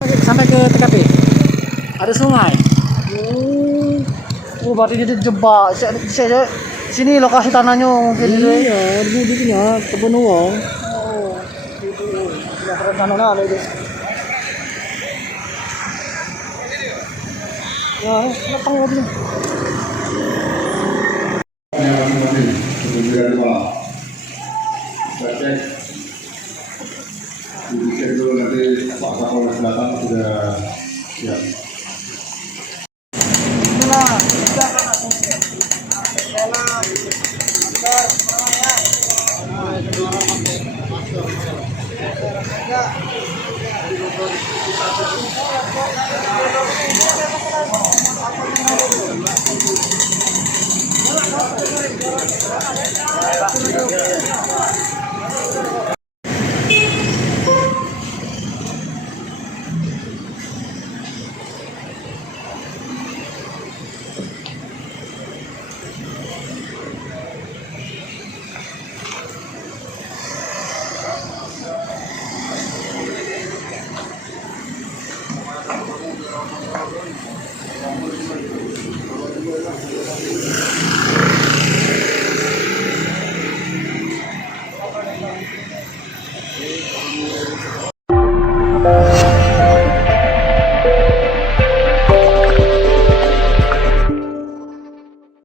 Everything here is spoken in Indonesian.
Sampai ke TKP. Ada sungai. Oh, berarti dia dijebak. Sini lokasi tanahnya mungkin itu. Iya, budiknya kebun uang. Oh, itu. Ya, tanahnya ada itu. Ya, lapang mobil. Kemudian cek dicek dulu nanti Pak Kapolres datang sudah siap. Nah,